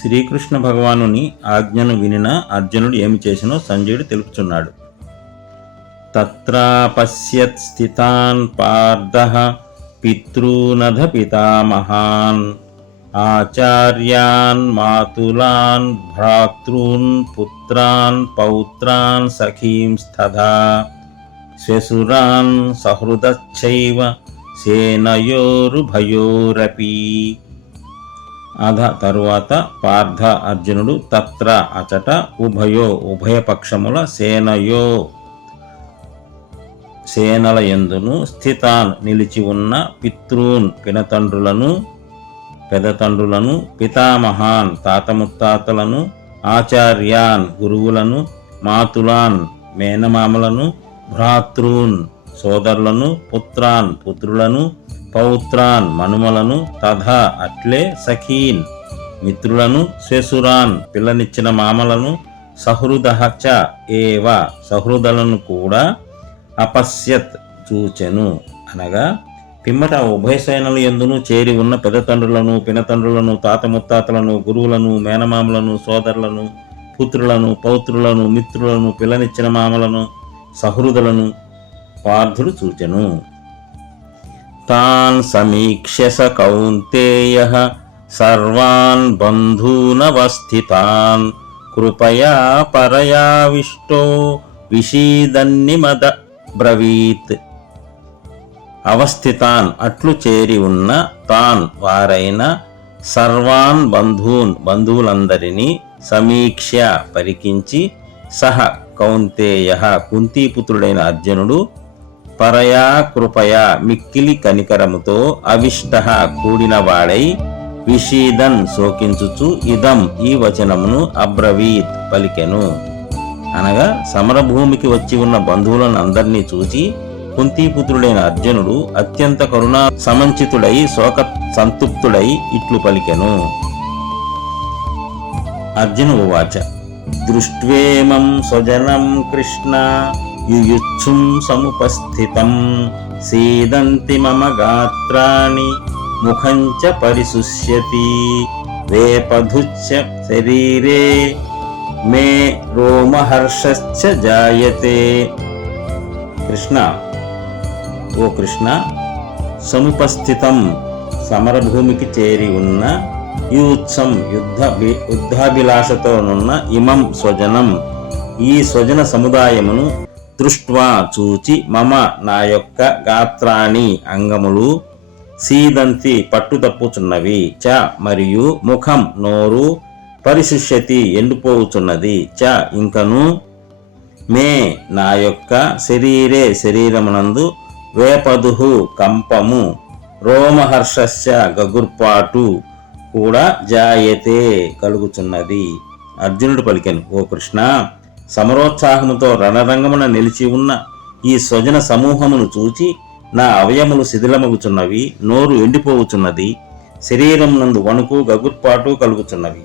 శ్రీకృష్ణ భగవానుని ఆజ్ఞను వినిన అర్జునుడు ఏమి చేసినో సంజయుడు తెలుపుచున్నాడు. తత్రాపశ్యత్ స్థితాన్ పార్థ పితృనధ పితామహాన్. ఆచార్యాన్ మాతులాన్ భ్రాతృన్ పుత్రాన్ పౌత్రాన్ సఖీంస్తథా శ్వశురాన్ సహృదచ్చైవ సేనయోరుభయోరపి. అధ తరువాత పార్థ అర్జునుడు తత్ర అచట ఉభయో ఉభయపక్షముల సేనయో. సేనల ఎందును స్థితాన్ నిలిచి ఉన్న పితృన్ పినతండ్రులను పెదతండ్రులను పితామహాన్ తాత ముత్తాతలను ఆచార్యాన్ గురువులను మాతులాన్ మేనమామలను భ్రాతృన్ సోదరులను పుత్రాన్ పుత్రులను పౌత్రాన్ మనుమలను తథా అట్లే సఖీన్ మిత్రులను శ్వశురాన్ పిల్లనిచ్చిన మామలను సహృదహచ ఏవ సహృదలను కూడా అపశ్యత్ చూచెను అనగా పిమ్మట ఉభయసేనలు ఎందును చేరి ఉన్న పెదతండ్రులను పినతండ్రులను తాత ముత్తాతలను గురువులను మేనమామలను సోదరులను పుత్రులను పౌత్రులను మిత్రులను పిల్లనిచ్చిన మామలను సహృదులను పార్థుడు చూచెను. తాన్ సమీక్ష్య స కౌంతేయ సర్వాన్ బంధూనవస్థితాన్ కృపయా పరయావిష్టో విషీదన్నిమద బ్రవీత్ అవస్థితాన్ అట్లు చేరి ఉన్న తాన్ వారైన సర్వాన్ బంధూన్ బంధువులందరినీ సమీక్ష పరికించి సహ కౌంతేయ కుంతీపుత్రుడైన అర్జునుడు పరయా కృపయా మిక్కిలి కనికరముతో అవిష్ట కూడినవాడై విషీదన్ శోకించుచు ఇదం ఈ వచనమును అబ్రవీత్ పలికెను. అనగా సమరభూమికి వచ్చి ఉన్న బంధువులను అందరినీ చూచి కుంతీపుత్రుడైన అర్జునుడు అత్యంత కరుణా సమంచితుడై శోక సంతుప్తుడై ఇట్లు పలికెను. అర్జును ఉవాచ దృష్ట్వేమం స్వజనం కృష్ణ యుయుత్సుం సముపస్థితం సీదంతి మమ గాత్రాణి ముఖం చ పరిశుష్యతి వేపధుచ్చ శరీరే మే రోమహర్షశ్చ జాయతే కృష్ణ ఓ కృష్ణ సముపస్థితం సమరభూమికి చేరి ఉన్న యూత్సం యుద్ధ యుద్ధాభిలాషతోనున్న ఇమం స్వజనం ఈ స్వజన సముదాయమును దృష్ట్వా చూచి మమ నా యొక్క గాత్రాణి అంగములు సీదంతి పట్టుదప్పుచున్నవి చ మరియు ముఖం నోరు పరిశుష్యతి ఎండిపోవుచున్నది చ ఇంకను మే నా యొక్క శరీరే శరీరమునందు వేపదుహు కంపము రోమహర్షస్య గగుర్పాటు కూడా జాయతే కలుగుచున్నది. అర్జునుడు పలికెను ఓ కృష్ణ సమరోత్సాహముతో రణరంగమున నిలిచి ఉన్న ఈ స్వజన సమూహమును చూచి నా అవయములు శిథిలమగుచున్నవి నోరు ఎండిపోవుచున్నది శరీరం నందు వణుకు గగుర్పాటు కలుగుచున్నవి.